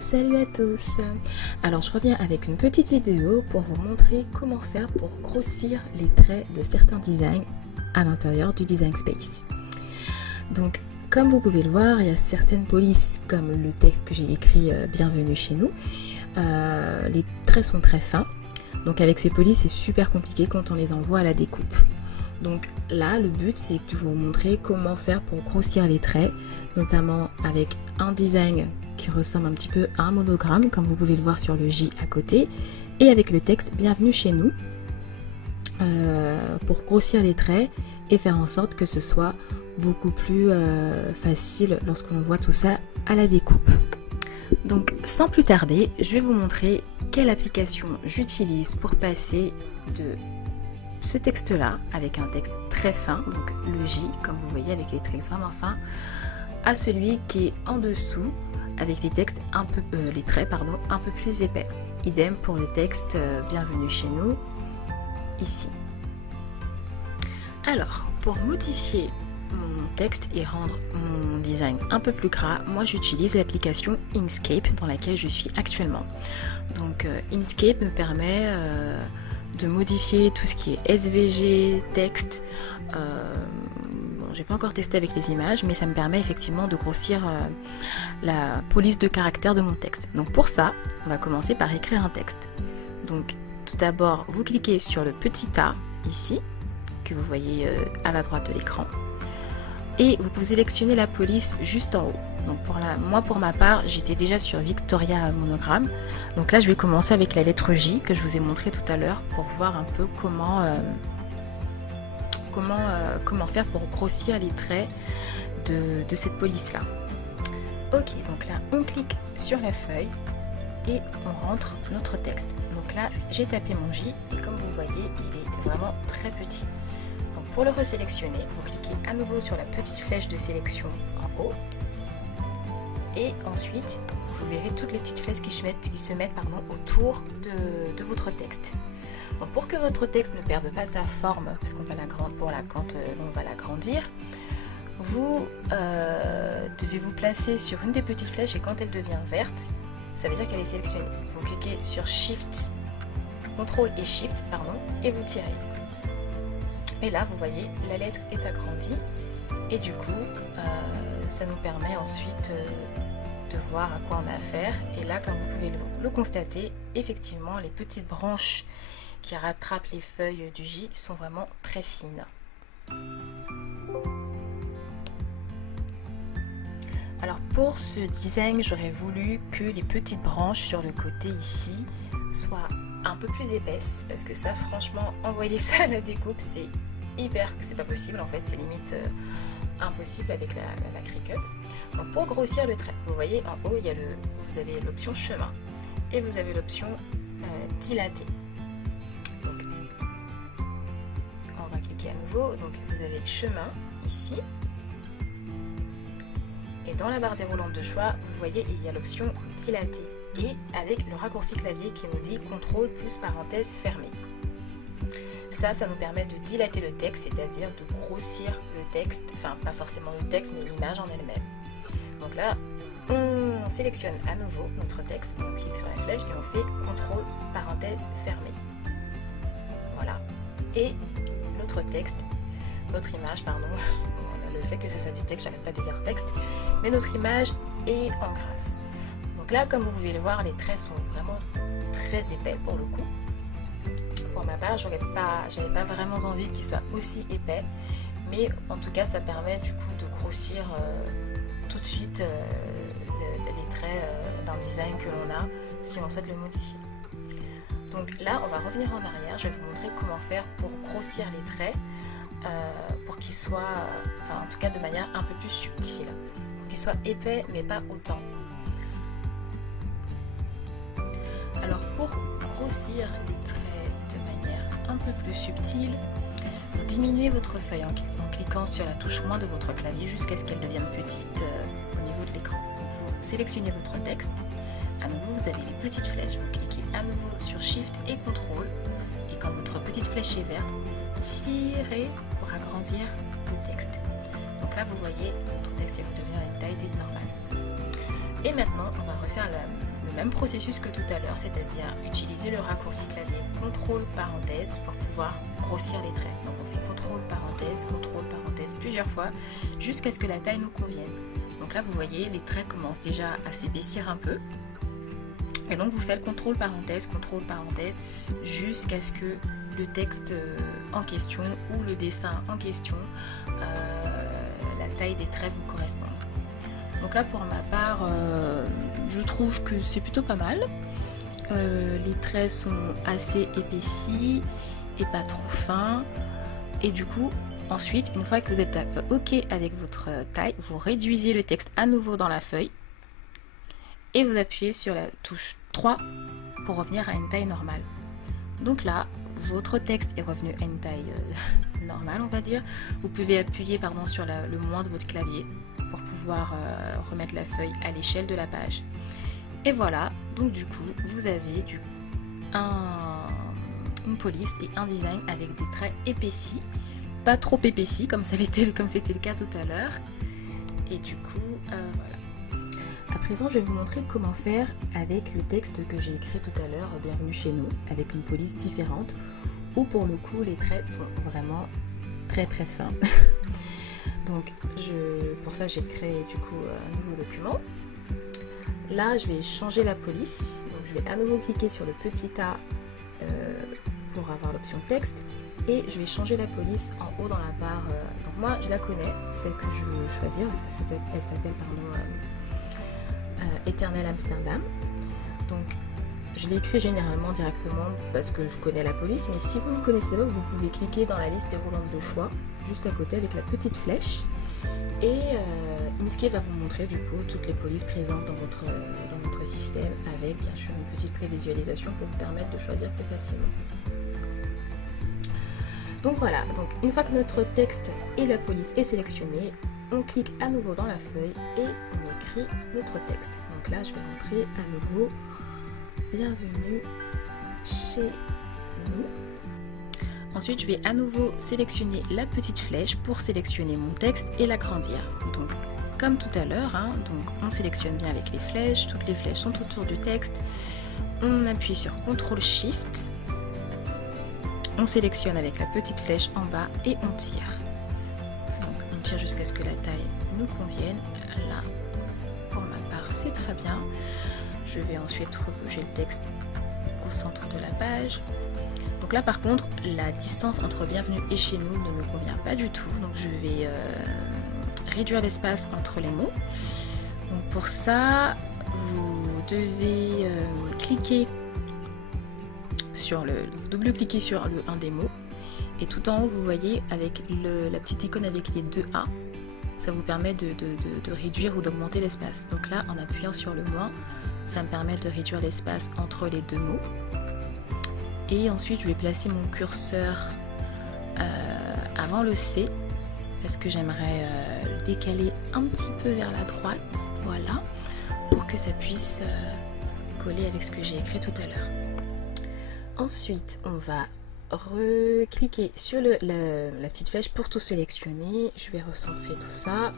Salut à tous. Alors je reviens avec une petite vidéo pour vous montrer comment faire pour grossir les traits de certains designs à l'intérieur du Design Space. Donc comme vous pouvez le voir, il y a certaines polices comme le texte que j'ai écrit Bienvenue chez nous. Les traits sont très fins. Donc avec ces polices c'est super compliqué quand on les envoie à la découpe. Donc là le but c'est de vous montrer comment faire pour grossir les traits, notamment avec un design qui ressemble un petit peu à un monogramme comme vous pouvez le voir sur le J à côté, et avec le texte Bienvenue chez nous, pour grossir les traits et faire en sorte que ce soit beaucoup plus facile lorsqu'on voit tout ça à la découpe. Donc sans plus tarder, je vais vous montrer quelle application j'utilise pour passer de ce texte là avec un texte très fin, donc le J comme vous voyez avec les traits vraiment fins, à celui qui est en dessous avec les textes les traits un peu plus épais. Idem pour le texte Bienvenue chez nous ici. Alors pour modifier mon texte et rendre mon design un peu plus gras, moi j'utilise l'application Inkscape dans laquelle je suis actuellement. Donc Inkscape me permet de modifier tout ce qui est SVG, texte. J'ai pas encore testé avec les images, mais ça me permet effectivement de grossir la police de caractère de mon texte. Donc pour ça, on va commencer par écrire un texte. Donc tout d'abord, vous cliquez sur le petit A ici, que vous voyez à la droite de l'écran, et vous sélectionnez la police juste en haut. Donc pour ma part, j'étais déjà sur Victoria Monogramme. Donc là, je vais commencer avec la lettre J que je vous ai montré tout à l'heure pour voir un peu comment faire pour grossir les traits de cette police là. Ok, donc là on clique sur la feuille et on rentre notre texte. Donc là j'ai tapé mon J et comme vous voyez il est vraiment très petit. Donc pour le resélectionner, vous cliquez à nouveau sur la petite flèche de sélection en haut et ensuite vous verrez toutes les petites flèches qui se mettent autour de votre texte. Donc pour que votre texte ne perde pas sa forme, parce qu'on va quand on va l'agrandir, vous devez vous placer sur une des petites flèches et quand elle devient verte, ça veut dire qu'elle est sélectionnée. Vous cliquez sur Shift, CTRL et Shift, et vous tirez. Et là, vous voyez, la lettre est agrandie et du coup, ça nous permet ensuite de voir à quoi on a affaire. Et là, comme vous pouvez le constater, effectivement, les petites branches qui rattrapent les feuilles du J sont vraiment très fines. Alors pour ce design, j'aurais voulu que les petites branches sur le côté ici soient un peu plus épaisses, parce que ça franchement, envoyer ça à la découpe, c'est pas possible en fait, c'est limite impossible avec la Cricut. Donc pour grossir le trait, vous voyez en haut, vous avez l'option chemin et vous avez l'option dilater. À nouveau, donc vous avez chemin ici et dans la barre déroulante de choix vous voyez il y a l'option dilater et avec le raccourci clavier qui nous dit CTRL plus parenthèse fermée. Ça nous permet de dilater le texte, c'est-à-dire de grossir le texte, enfin pas forcément le texte mais l'image en elle-même. Donc là on sélectionne à nouveau notre texte, on clique sur la flèche et on fait CTRL parenthèse fermée. Voilà, et notre texte, notre image, le fait que ce soit du texte, j'arrête pas de dire texte, mais notre image est en grâce. Donc là, comme vous pouvez le voir, les traits sont vraiment très épais pour le coup. Pour ma part, j'avais pas vraiment envie qu'ils soient aussi épais, mais en tout cas, ça permet du coup de grossir tout de suite les traits d'un design que l'on a si on souhaite le modifier. Donc là, on va revenir en arrière, je vais vous montrer comment faire pour grossir les traits pour qu'ils soient, en tout cas de manière un peu plus subtile, pour qu'ils soient épais mais pas autant. Alors pour grossir les traits de manière un peu plus subtile, vous diminuez votre feuille en cliquant sur la touche moins de votre clavier jusqu'à ce qu'elle devienne petite au niveau de l'écran. Donc vous sélectionnez votre texte. À nouveau, vous avez les petites flèches, vous cliquez à nouveau sur Shift et CTRL et quand votre petite flèche est verte, vous tirez pour agrandir le texte. Donc là, vous voyez, votre texte devient une taille dite normale. Et maintenant, on va refaire même processus que tout à l'heure, c'est-à-dire utiliser le raccourci clavier contrôle parenthèse pour pouvoir grossir les traits. Donc on fait contrôle parenthèse plusieurs fois jusqu'à ce que la taille nous convienne. Donc là vous voyez les traits commencent déjà à s'épaissir un peu. Et donc vous faites contrôle parenthèse jusqu'à ce que le texte en question ou le dessin en question, la taille des traits vous corresponde. Donc là pour ma part, je trouve que c'est plutôt pas mal. Les traits sont assez épaissis et pas trop fins. Et du coup, ensuite, une fois que vous êtes OK avec votre taille, vous réduisez le texte à nouveau dans la feuille et vous appuyez sur la touche 3 pour revenir à une taille normale. Donc là, votre texte est revenu à une taille normale, on va dire. Vous pouvez appuyer sur le moins de votre clavier pour pouvoir remettre la feuille à l'échelle de la page. Et voilà, donc du coup, vous avez une police et un design avec des traits épaissis, pas trop épaissis comme c'était le cas tout à l'heure. Et du coup, voilà. À présent, je vais vous montrer comment faire avec le texte que j'ai écrit tout à l'heure, Bienvenue chez nous, avec une police différente, où pour le coup, les traits sont vraiment très très fins. Donc, pour ça, j'ai créé du coup un nouveau document. Là, je vais changer la police. Donc, je vais à nouveau cliquer sur le petit A pour avoir l'option texte. Et je vais changer la police en haut dans la barre. Donc, moi, je la connais, celle que je veux choisir. Elle s'appelle, Éternel Amsterdam. Donc, je l'écris généralement directement parce que je connais la police. Mais si vous ne connaissez pas, vous pouvez cliquer dans la liste déroulante de choix, juste à côté avec la petite flèche. Et Inkscape va vous montrer du coup toutes les polices présentes dans votre système avec bien sûr une petite prévisualisation pour vous permettre de choisir plus facilement. Donc voilà, donc une fois que notre texte et la police est sélectionné, on clique à nouveau dans la feuille et on écrit notre texte. Donc là je vais rentrer à nouveau Bienvenue chez nous. Ensuite, je vais à nouveau sélectionner la petite flèche pour sélectionner mon texte et l'agrandir. Donc, comme tout à l'heure, donc on sélectionne bien avec les flèches. Toutes les flèches sont autour du texte. On appuie sur CTRL-SHIFT. On sélectionne avec la petite flèche en bas et on tire. Donc, on tire jusqu'à ce que la taille nous convienne. Là, pour ma part, c'est très bien. Je vais ensuite rebouger le texte au centre de la page. Donc là par contre, la distance entre Bienvenue et chez nous ne me convient pas du tout. Donc je vais réduire l'espace entre les mots. Donc pour ça, vous devez double-cliquer sur un des mots. Et tout en haut, vous voyez avec la petite icône avec les deux A, ça vous permet de réduire ou d'augmenter l'espace. Donc là, en appuyant sur le moins, ça me permet de réduire l'espace entre les deux mots. Et ensuite, je vais placer mon curseur avant le C parce que j'aimerais le décaler un petit peu vers la droite, voilà, pour que ça puisse coller avec ce que j'ai écrit tout à l'heure. Ensuite, on va recliquer sur la petite flèche pour tout sélectionner. Je vais recentrer tout ça.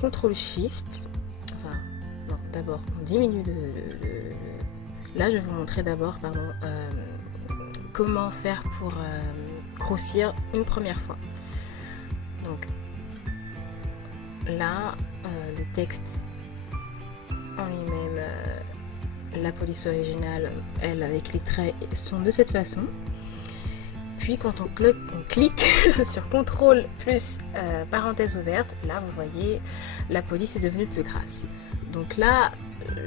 CTRL-SHIFT. Enfin, non, d'abord, on diminue Là, je vais vous montrer d'abord, comment faire pour grossir une première fois. Donc là, le texte en lui-même, la police originale, elle avec les traits sont de cette façon. Puis quand on clique sur CTRL plus parenthèse ouverte, là vous voyez la police est devenue plus grasse. Donc là,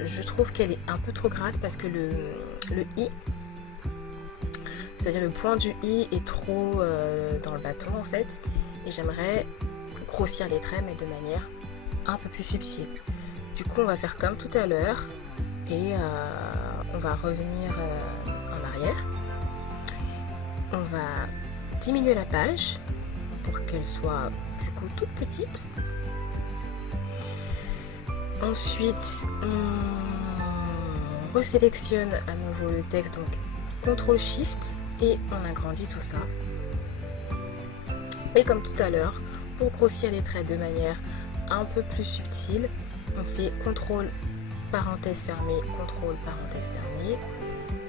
je trouve qu'elle est un peu trop grasse parce que le i, c'est-à-dire le point du i est trop dans le bâton en fait, et j'aimerais grossir les traits mais de manière un peu plus subtile. Du coup on va faire comme tout à l'heure et on va revenir en arrière. On va diminuer la page pour qu'elle soit du coup toute petite. Ensuite on resélectionne à nouveau le texte, donc CTRL-SHIFT et on agrandit tout ça. Et comme tout à l'heure, pour grossir les traits de manière un peu plus subtile, on fait CTRL parenthèse fermée, contrôle, parenthèse fermée,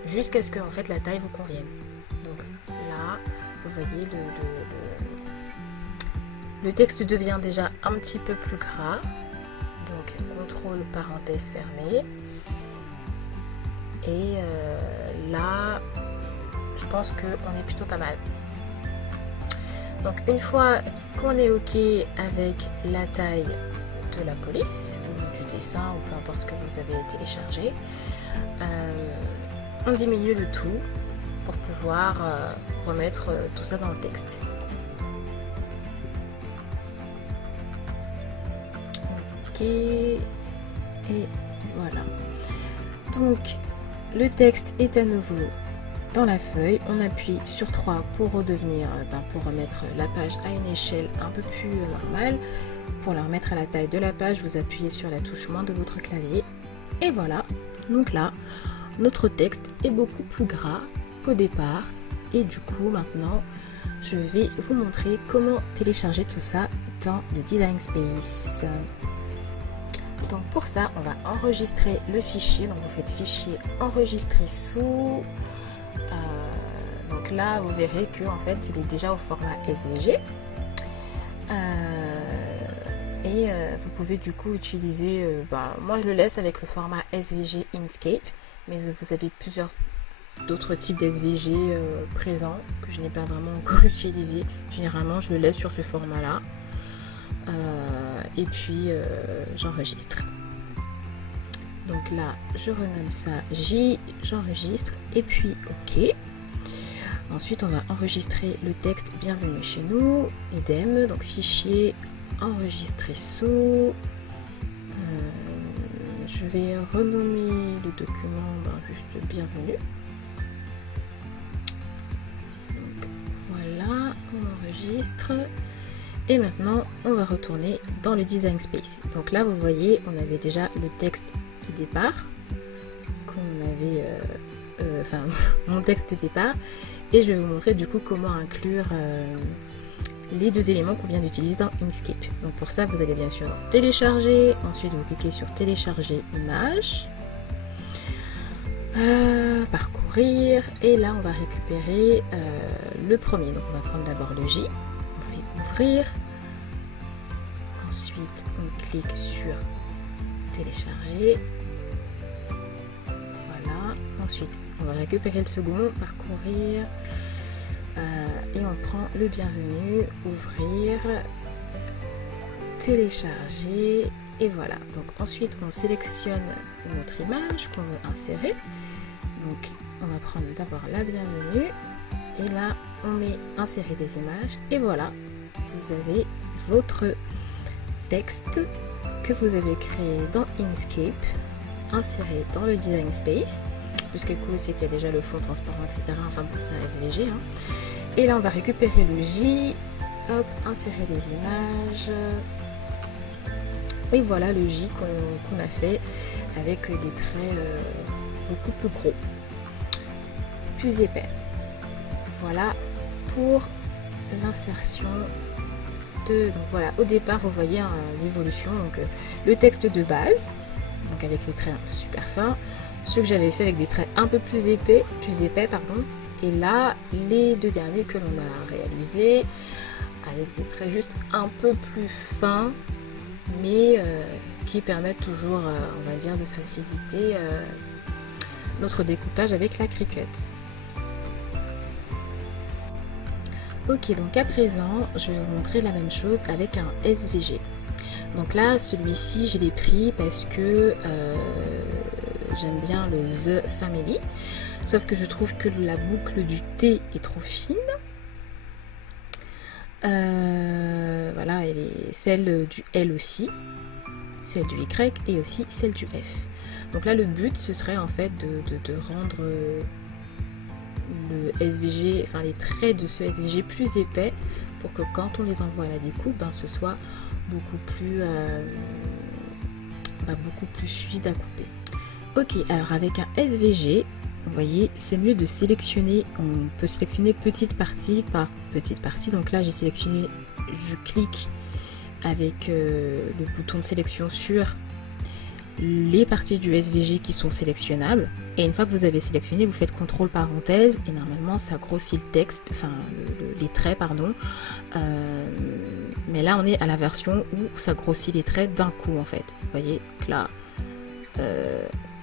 jusqu'à ce que en fait la taille vous convienne. Donc là, vous voyez le texte devient déjà un petit peu plus gras. Donc contrôle, parenthèse fermée. Et là, je pense qu'on est plutôt pas mal. Donc une fois qu'on est OK avec la taille de la police, ou du dessin, ou peu importe ce que vous avez téléchargé, on diminue le tout pour pouvoir remettre tout ça dans le texte. OK, et voilà. Donc le texte est à nouveau dans la feuille. On appuie sur 3 pour redevenir, pour remettre la page à une échelle un peu plus normale. Pour la remettre à la taille de la page, vous appuyez sur la touche moins de votre clavier. Et voilà, donc là, notre texte est beaucoup plus gras qu'au départ. Et du coup, maintenant, je vais vous montrer comment télécharger tout ça dans le Design Space. Donc pour ça, on va enregistrer le fichier. Donc vous faites fichier enregistrer sous. Donc là, vous verrez que en fait, il est déjà au format SVG. Vous pouvez du coup utiliser, moi je le laisse avec le format SVG Inkscape, mais vous avez plusieurs d'autres types d'SVG présents que je n'ai pas vraiment encore utilisé. Généralement, je le laisse sur ce format-là. Et puis j'enregistre. Donc là, je renomme ça J, j'enregistre et puis OK. Ensuite, on va enregistrer le texte bienvenue chez nous, idem, donc fichier enregistrer sous. Je vais renommer le document juste bienvenue. Donc voilà, on enregistre. Et maintenant, on va retourner dans le Design Space. Donc là, vous voyez, on avait déjà le texte de départ, qu'on avait, mon texte de départ. Et je vais vous montrer du coup comment inclure les deux éléments qu'on vient d'utiliser dans Inkscape. Donc pour ça, vous allez bien sûr télécharger. Ensuite, vous cliquez sur télécharger image. Parcourir. Et là, on va récupérer le premier. Donc on va prendre d'abord le J. On fait ouvrir. Ensuite, on clique sur télécharger. Voilà. Ensuite, on va récupérer le second, parcourir. Et on prend le bienvenu, ouvrir, télécharger. Et voilà. Donc ensuite, on sélectionne notre image qu'on veut insérer. Donc, on va prendre d'abord la bienvenue. Et là, on met insérer des images. Et voilà, vous avez votre texte que vous avez créé dans Inkscape, inséré dans le Design Space. Ce qui est cool, c'est qu'il y a déjà le fond transparent, etc. Enfin bon, c'est un SVG. Hein. Et là, on va récupérer le J. Hop, insérer des images. Et voilà le J qu'on a fait avec des traits beaucoup plus gros, plus épais. Voilà pour l'insertion de... Donc voilà, au départ, vous voyez l'évolution. Donc le texte de base, donc avec les traits super fins. Ceux que j'avais fait avec des traits un peu plus épais, pardon. Et là, les deux derniers que l'on a réalisés avec des traits juste un peu plus fins, mais qui permettent toujours, on va dire, de faciliter notre découpage avec la Cricut. Ok, donc à présent, je vais vous montrer la même chose avec un SVG. Donc là, celui-ci, je l'ai pris parce que j'aime bien le The Family. Sauf que je trouve que la boucle du T est trop fine. Voilà, et celle du L aussi. Celle du Y et aussi celle du F. Donc là, le but, ce serait en fait de rendre le SVG, enfin les traits de ce SVG plus épais pour que quand on les envoie à la découpe, ce soit beaucoup plus fluide à couper. Ok, alors avec un SVG, vous voyez, c'est mieux de sélectionner, on peut sélectionner petite partie par petite partie. Donc là, j'ai sélectionné, je clique avec le bouton de sélection sur les parties du SVG qui sont sélectionnables. Et une fois que vous avez sélectionné, vous faites contrôle parenthèse et normalement ça grossit le texte, enfin les traits, pardon. Mais là on est à la version où ça grossit les traits d'un coup en fait. Vous voyez que là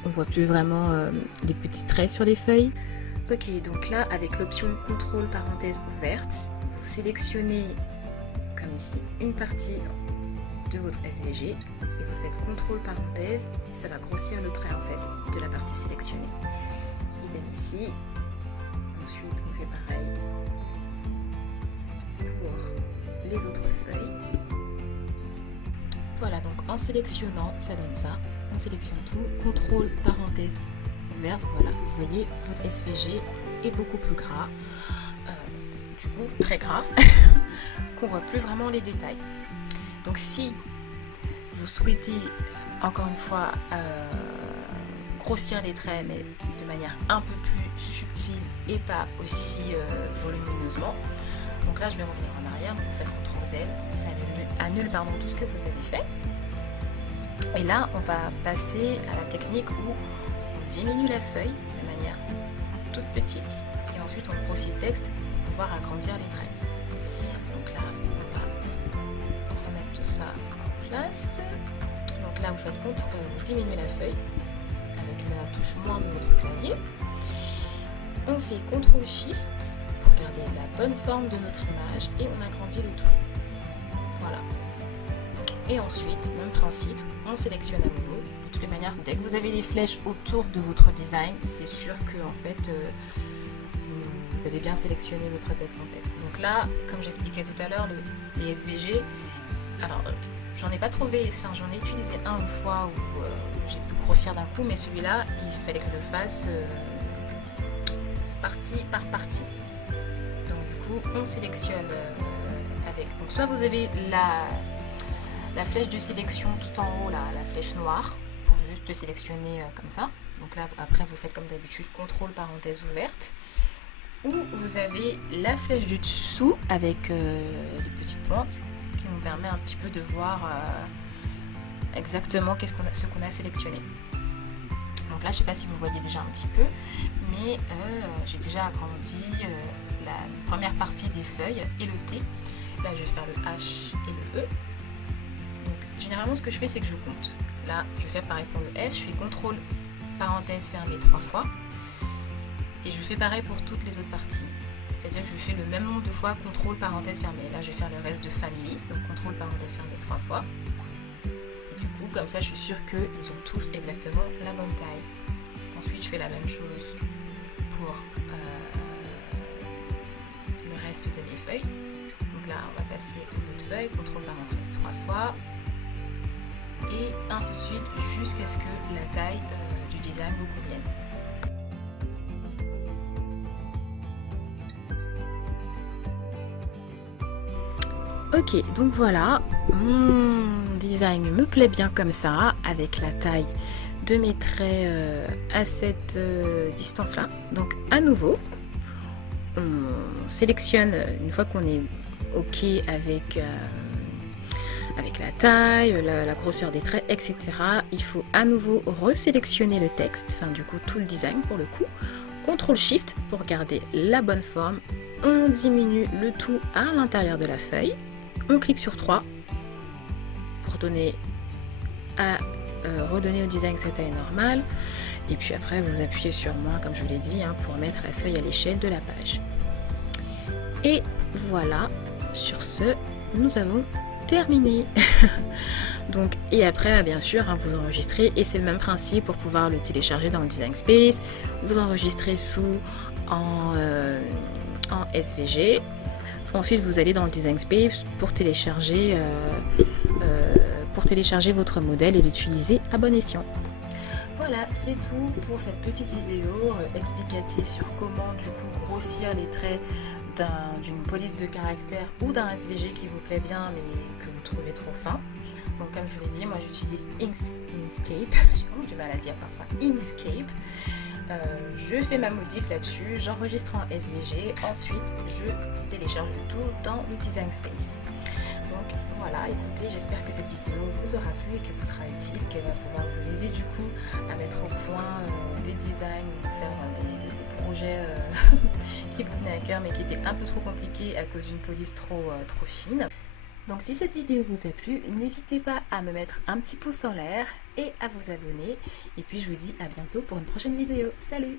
on voit plus vraiment les petits traits sur les feuilles. Ok, donc là avec l'option contrôle parenthèse ouverte, vous sélectionnez comme ici une partie de votre SVG et vous faites contrôle parenthèse, ça va grossir le trait en fait de la partie sélectionnée. Idem ici. Ensuite on fait pareil pour les autres feuilles. Voilà, donc en sélectionnant ça donne ça. On sélectionne tout, contrôle parenthèse ouverte, voilà, vous voyez votre SVG est beaucoup plus gras, du coup très gras, qu'on voit plus vraiment les détails. Donc si vous souhaitez encore une fois grossir les traits mais de manière un peu plus subtile et pas aussi volumineusement, donc là je vais revenir en arrière, donc vous faites CTRL Z, ça annule pardon, tout ce que vous avez fait. Et là on va passer à la technique où on diminue la feuille de manière toute petite et ensuite on grossit le texte pour pouvoir agrandir les traits. Donc là on va remettre tout ça en place. Donc là vous faites vous diminuez la feuille avec la touche moins de votre clavier. On fait CTRL SHIFT pour garder la bonne forme de notre image et on agrandit le tout. Voilà. Et ensuite, même principe, on sélectionne à nouveau. De toutes les manières, dès que vous avez les flèches autour de votre design, c'est sûr que en fait, vous avez bien sélectionné votre texte en fait. Donc là, comme j'expliquais tout à l'heure, les SVG, alors j'en ai pas trouvé, enfin, j'en ai utilisé un une fois où j'ai pu grossir d'un coup, mais celui-là, il fallait que je le fasse partie par partie. Donc du coup, on sélectionne avec. Donc soit vous avez la flèche de sélection tout en haut, là, la flèche noire, pour juste sélectionner comme ça. Donc là, après, vous faites comme d'habitude, contrôle parenthèse ouverte. Ou vous avez la flèche du dessous avec les petites pointes qui nous permet un petit peu de voir exactement ce qu'on a sélectionné. Donc là, je ne sais pas si vous voyez déjà un petit peu, mais j'ai déjà agrandi la première partie des feuilles et le T. Là, je vais faire le H et le E. Donc, généralement, ce que je fais, c'est que je compte. Là, je fais pareil pour le F. Je fais contrôle parenthèse fermée 3 fois. Et je fais pareil pour toutes les autres parties. C'est-à-dire que je fais le même nombre de fois contrôle parenthèse fermée. Là, je vais faire le reste de family. Donc, contrôle parenthèse fermée 3 fois. Et du coup, comme ça, je suis sûre qu'ils ont tous exactement la bonne taille. Ensuite, je fais la même chose pour le reste de mes feuilles. Donc là, on va passer aux autres feuilles. Contrôle parenthèse 3 fois. Et ainsi de suite jusqu'à ce que la taille du design vous convienne. Ok, donc voilà, mon design me plaît bien comme ça, avec la taille de mes traits à cette distance-là. Donc à nouveau, on sélectionne, une fois qu'on est ok avec la taille, la grosseur des traits, etc. Il faut à nouveau resélectionner le texte, enfin du coup tout le design pour le coup. CTRL SHIFT pour garder la bonne forme. On diminue le tout à l'intérieur de la feuille. On clique sur 3 pour donner redonner au design sa taille normale. Et puis après, vous appuyez sur moins, comme je vous l'ai dit, hein, pour mettre la feuille à l'échelle de la page. Et voilà, sur ce, nous avons terminé. Donc, et après, bien sûr, hein, vous enregistrez, et c'est le même principe pour pouvoir le télécharger dans le Design Space. Vous enregistrez sous en SVG. Ensuite, vous allez dans le Design Space pour télécharger votre modèle et l'utiliser à bon escient. Voilà, c'est tout pour cette petite vidéo explicative sur comment du coup grossir les traits d'une police de caractère ou d'un SVG qui vous plaît bien mais que vous trouvez trop fin. Donc comme je vous l'ai dit, moi j'utilise Inkscape, j'ai vraiment du mal à dire parfois, Inkscape. Je fais ma modif là-dessus, j'enregistre en SVG, ensuite je télécharge le tout dans le Design Space. Donc voilà. voilà, écoutez, j'espère que cette vidéo vous aura plu et qu'elle vous sera utile, qu'elle va pouvoir vous aider du coup à mettre au point des designs, faire des projets qui vous tenaient à cœur mais qui étaient un peu trop compliqués à cause d'une police trop fine. Donc si cette vidéo vous a plu, n'hésitez pas à me mettre un petit pouce en l'air et à vous abonner. Et puis je vous dis à bientôt pour une prochaine vidéo. Salut!